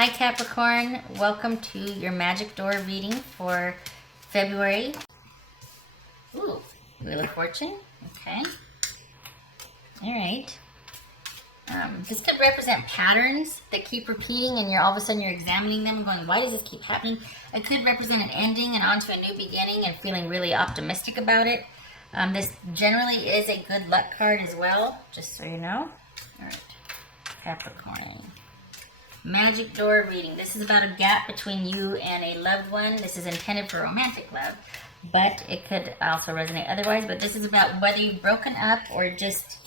Hi Capricorn, welcome to your magic door reading for February. Ooh, Wheel of Fortune. Okay. All right. This could represent patterns that keep repeating and all of a sudden you're examining them and going, why does this keep happening? It could represent an ending and onto a new beginning and feeling really optimistic about it. This generally is a good luck card as well, just so you know. All right, Capricorn. Magic door reading. This is about a gap between you and a loved one. This is intended for romantic love, but it could also resonate otherwise. But this is about whether you've broken up or just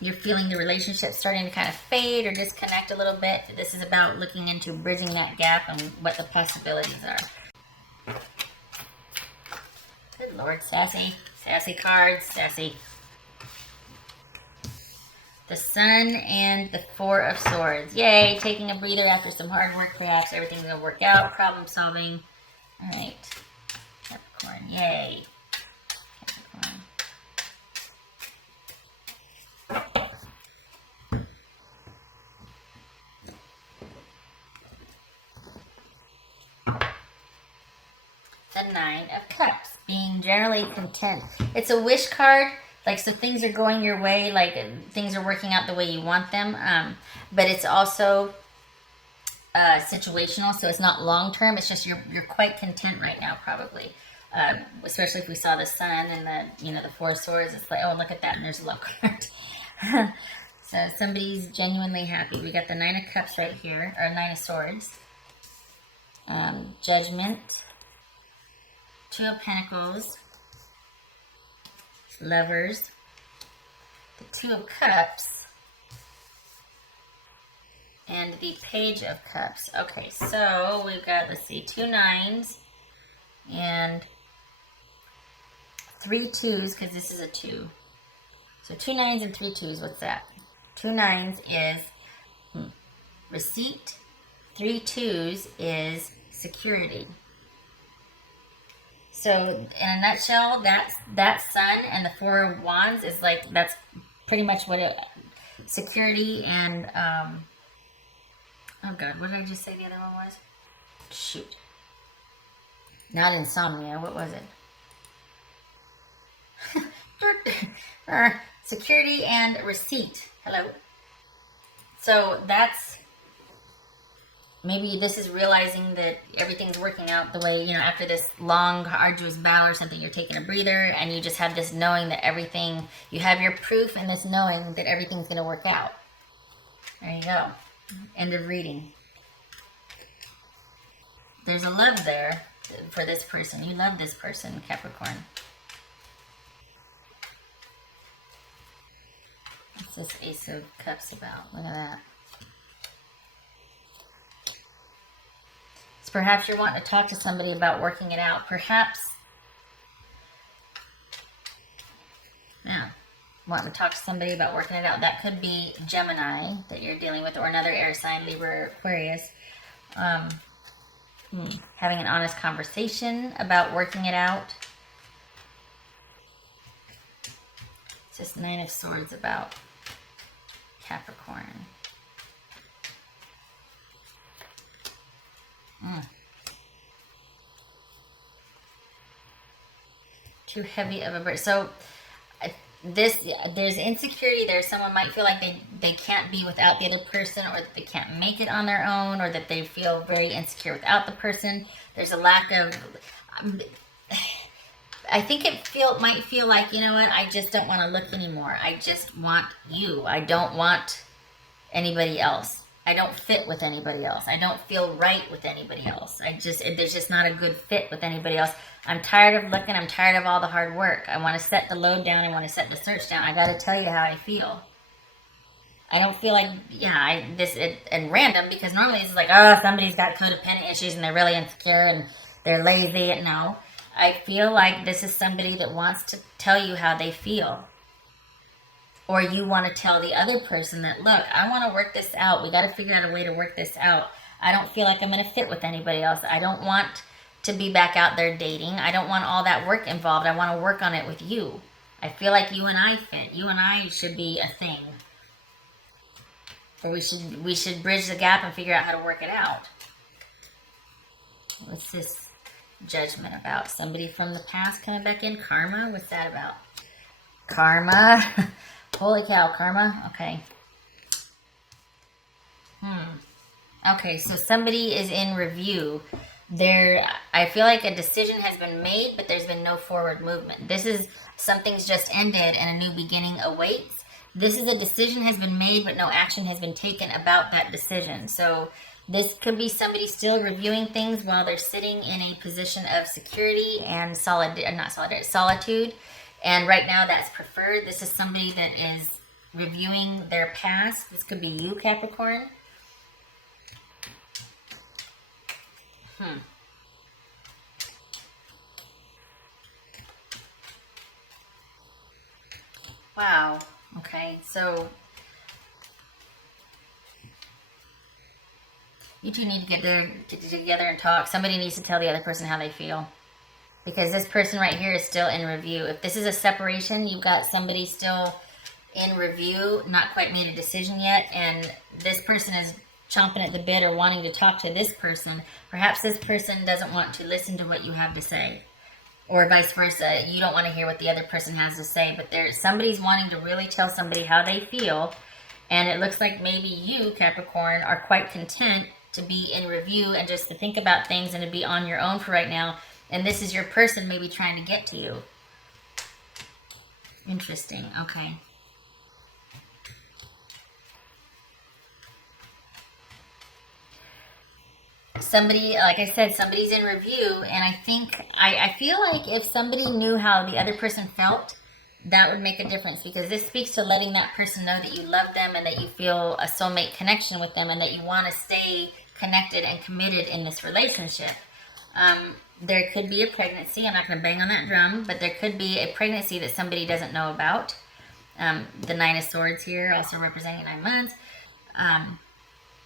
you're feeling the relationship starting to kind of fade or disconnect a little bit. This is about looking into bridging that gap and what the possibilities are. Good Lord, sassy. Sassy cards, sassy. The Sun and the Four of Swords. Yay, taking a breather after some hard work, perhaps. Everything's going to work out. Problem solving. All right. Capricorn, yay. Capricorn. The Nine of Cups. Being generally content. It's a wish card. Like, so things are going your way, like things are working out the way you want them. But it's also situational, so it's not long-term. It's just you're quite content right now, probably. Especially if we saw the Sun and the Four of Swords. It's like, oh, look at that, and there's a love card. So somebody's genuinely happy. We got the Nine of Cups right here, or Nine of Swords. Judgment. Two of Pentacles. Lovers, the Two of Cups, and the Page of Cups. Okay, so we've got, let's see, 2 nines and 3 twos, because this is a 2. So 2 nines and 3 twos, what's that? 2 nines is receipt, 3 twos is security. So, in a nutshell, that Sun and the Four of Wands is like, that's pretty much what it, security and, oh God, what did I just say the other one was? Shoot. Not insomnia, what was it? Security and receipt. Hello. So, that's, maybe this is realizing that everything's working out the way, after this long, arduous battle or something, you're taking a breather and you just have this knowing that everything, you have your proof and this knowing that everything's going to work out. There you go. End of reading. There's a love there for this person. You love this person, Capricorn. What's this Ace of Cups about? Look at that. Perhaps you're wanting to talk to somebody about working it out. Perhaps, yeah, wanting to talk to somebody about working it out. That could be Gemini that you're dealing with, or another air sign, Libra or Aquarius. Having an honest conversation about working it out. It's just Nine of Swords about Capricorn. Too heavy of a burden. So there's insecurity there. Someone might feel like they can't be without the other person, or that they can't make it on their own, or that they feel very insecure without the person. There's a lack of, I think it might feel like, you know what, I just don't want to look anymore. I just want you. I don't want anybody else. I don't fit with anybody else. I don't feel right with anybody else. There's just not a good fit with anybody else. I'm tired of looking. I'm tired of all the hard work. I want to set the load down. I want to set the search down. I got to tell you how I feel. I don't feel like, and random, because normally it's like, oh, somebody's got codependent issues and they're really insecure and they're lazy. No, I feel like this is somebody that wants to tell you how they feel. Or you want to tell the other person that, look, I want to work this out. We got to figure out a way to work this out. I don't feel like I'm going to fit with anybody else. I don't want to be back out there dating. I don't want all that work involved. I want to work on it with you. I feel like you and I fit. You and I should be a thing. Or we should bridge the gap and figure out how to work it out. What's this Judgment about? Somebody from the past coming back in? Karma? What's that about? Karma? Holy cow, karma? Okay. Okay, so somebody is in review. I feel like a decision has been made, but there's been no forward movement. This is something's just ended and a new beginning awaits. This is a decision has been made, but no action has been taken about that decision. So this could be somebody still reviewing things while they're sitting in a position of security and solitude. And right now that's preferred. This is somebody that is reviewing their past. This could be you, Capricorn. Wow. Okay, so you two need to get together and talk. Somebody needs to tell the other person how they feel. Because this person right here is still in review. If this is a separation, you've got somebody still in review, not quite made a decision yet, and this person is chomping at the bit or wanting to talk to this person. Perhaps this person doesn't want to listen to what you have to say. Or vice versa, you don't want to hear what the other person has to say, but somebody's wanting to really tell somebody how they feel, and it looks like maybe you, Capricorn, are quite content to be in review and just to think about things and to be on your own for right now, and this is your person maybe trying to get to you. Interesting, okay. Somebody, like I said, somebody's in review, and I feel like if somebody knew how the other person felt, that would make a difference, because this speaks to letting that person know that you love them and that you feel a soulmate connection with them and that you want to stay connected and committed in this relationship. There could be a pregnancy. I'm not going to bang on that drum, but there could be a pregnancy that somebody doesn't know about. The Nine of Swords here, also representing 9 months.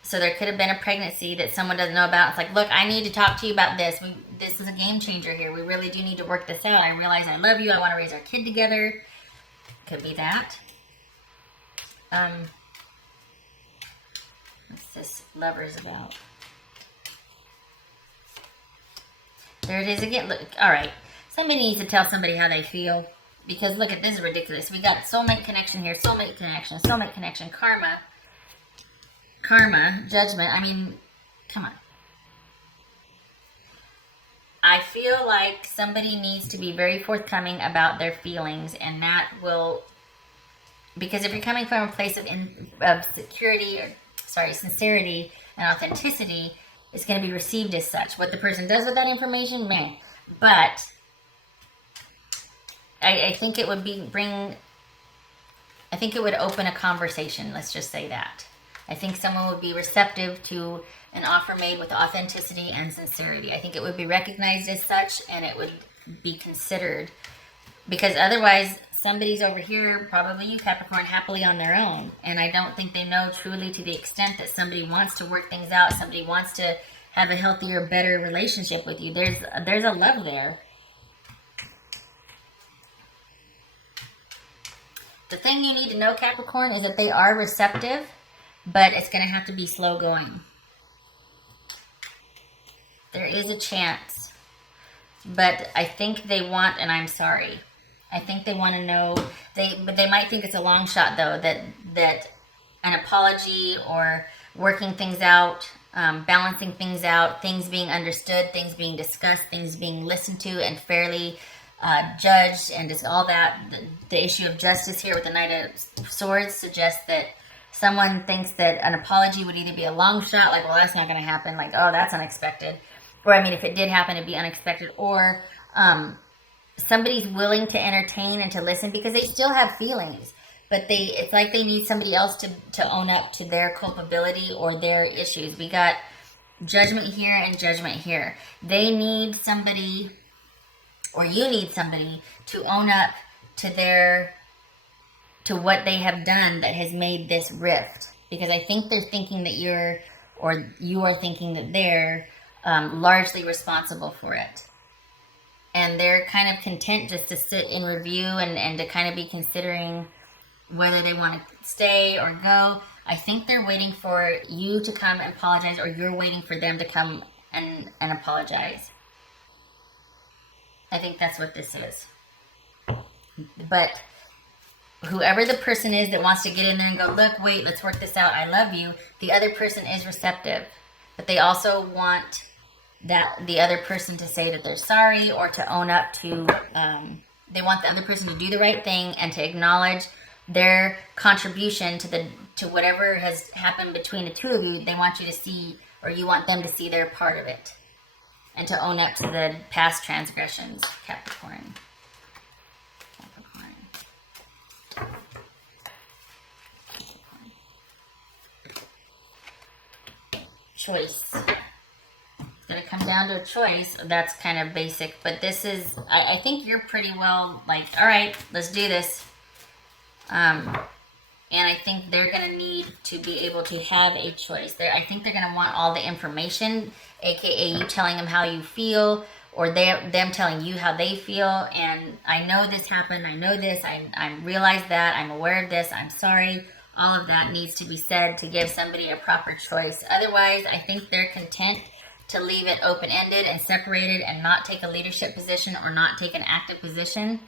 So there could have been a pregnancy that someone doesn't know about. It's like, look, I need to talk to you about this. This is a game changer here. We really do need to work this out. I realize I love you. I want to raise our kid together. Could be that. What's this Lovers about? There it is again. Look, all right. Somebody needs to tell somebody how they feel. Because look at this is ridiculous. We got soulmate connection here. Soulmate connection. Karma, judgment. I mean, come on. I feel like somebody needs to be very forthcoming about their feelings, and that will, because if you're coming from a place of sincerity and authenticity, it's going to be received as such. What the person does with that information, man. But I think it would open a conversation. Let's just say that. I think someone would be receptive to an offer made with authenticity and sincerity. I think it would be recognized as such, and it would be considered. Because otherwise, somebody's over here, probably you, Capricorn, happily on their own. And I don't think they know truly to the extent that somebody wants to work things out, somebody wants to have a healthier, better relationship with you. There's a love there. The thing you need to know, Capricorn, is that they are receptive, but it's going to have to be slow going. There is a chance. But I think they want, and I'm sorry, I think they want to know, but they might think it's a long shot, though, that an apology or working things out, balancing things out, things being understood, things being discussed, things being listened to and fairly judged, and just all that. The issue of justice here with the Knight of Swords suggests that someone thinks that an apology would either be a long shot, like, well, that's not going to happen, like, oh, that's unexpected. Or, I mean, if it did happen, it'd be unexpected. Or somebody's willing to entertain and to listen because they still have feelings. But it's like they need somebody else to own up to their culpability or their issues. We got judgment here and judgment here. They need somebody, or you need somebody, to own up to what they have done that has made this rift. Because I think they're thinking that you are thinking that they're largely responsible for it. And they're kind of content just to sit in review and to kind of be considering whether they want to stay or go. I think they're waiting for you to come and apologize, or you're waiting for them to come and apologize. I think that's what this is. But whoever the person is that wants to get in there and go, look, wait, let's work this out, I love you, the other person is receptive. But they also want that the other person to say that they're sorry, or to own up to, they want the other person to do the right thing and to acknowledge their contribution to whatever has happened between the two of you. They want you to see, or you want them to see their part of it, and to own up to the past transgressions, Capricorn. Choice. It's going to come down to a choice. That's kind of basic, but this is, I think you're pretty well like, all right, let's do this. And I think they're going to need to be able to have a choice. I think they're going to want all the information, aka you telling them how you feel, or them telling you how they feel. And I know this happened. I know this. I realize that. I'm aware of this. I'm sorry. All of that needs to be said to give somebody a proper choice. Otherwise, I think they're content to leave it open-ended and separated and not take a leadership position or not take an active position.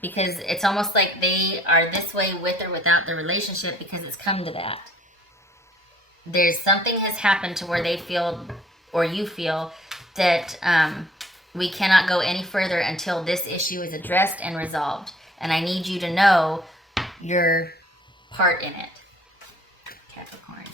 Because it's almost like they are this way with or without the relationship, because it's come to that. There's something has happened to where they feel, or you feel, that we cannot go any further until this issue is addressed and resolved. And I need you to know your part in it, Capricorn.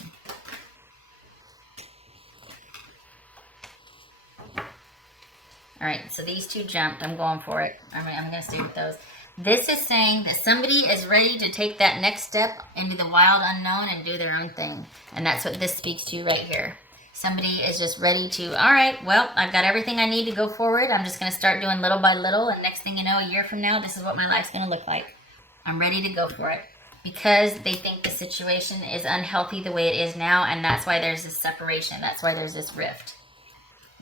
All right, so these two jumped. I'm going for it. I'm going to stay with those. This is saying that somebody is ready to take that next step into the wild unknown and do their own thing. And that's what this speaks to right here. Somebody is just ready to, all right, well, I've got everything I need to go forward. I'm just going to start doing little by little. And next thing you know, a year from now, this is what my life's going to look like. I'm ready to go for it. Because they think the situation is unhealthy the way it is now, and that's why there's this separation. That's why there's this rift.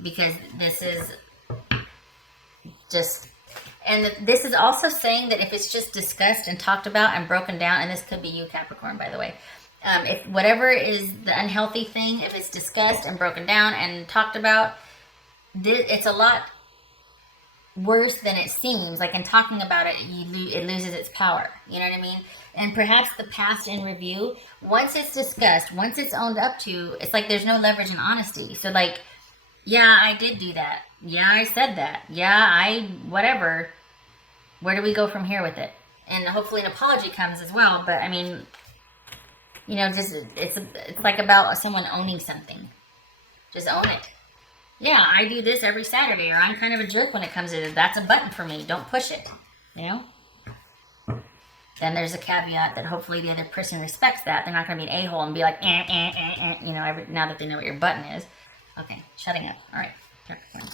Because this is just, and this is also saying that if it's just discussed and talked about and broken down, and this could be you, Capricorn, by the way, if whatever is the unhealthy thing, if it's discussed and broken down and talked about, it's a lot worse than it seems. Like in talking about it, it loses its power. You know what I mean? And perhaps the past in review, once it's discussed, once it's owned up to, it's like there's no leverage in honesty. So like, yeah, I did do that. Yeah, I said that. Yeah, whatever. Where do we go from here with it? And hopefully an apology comes as well. But I mean, you know, just it's like about someone owning something. Just own it. Yeah, I do this every Saturday, or I'm kind of a jerk when it comes to it. That's a button for me. Don't push it. You know? Then there's a caveat that hopefully the other person respects that. They're not going to be an a-hole and be like, you know, now that they know what your button is. Okay, shutting up. All right, Capricorn.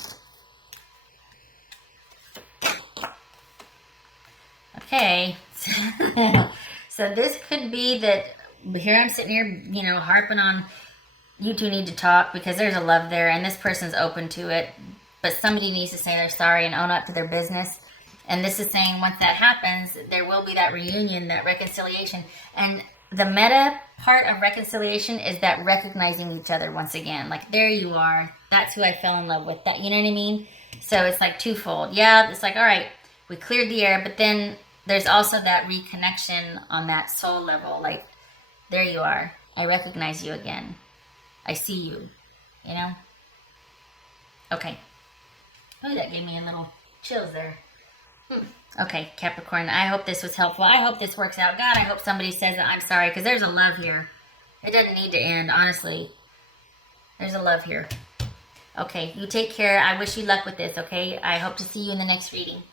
Okay, so this could be that here I'm sitting here, you know, harping on you two need to talk because there's a love there and this person's open to it, but somebody needs to say they're sorry and own up to their business. And this is saying once that happens, there will be that reunion, that reconciliation. And the meta part of reconciliation is that recognizing each other once again. Like, there you are. That's who I fell in love with. That, you know what I mean? So it's like twofold. Yeah, it's like, all right, we cleared the air, but then there's also that reconnection on that soul level. Like, there you are. I recognize you again. I see you. You know? Okay. Oh, that gave me a little chills there. Okay, Capricorn, I hope this was helpful. I hope this works out. God, I hope somebody says that I'm sorry, because there's a love here. It doesn't need to end, honestly. There's a love here. Okay, you take care. I wish you luck with this, okay? I hope to see you in the next reading.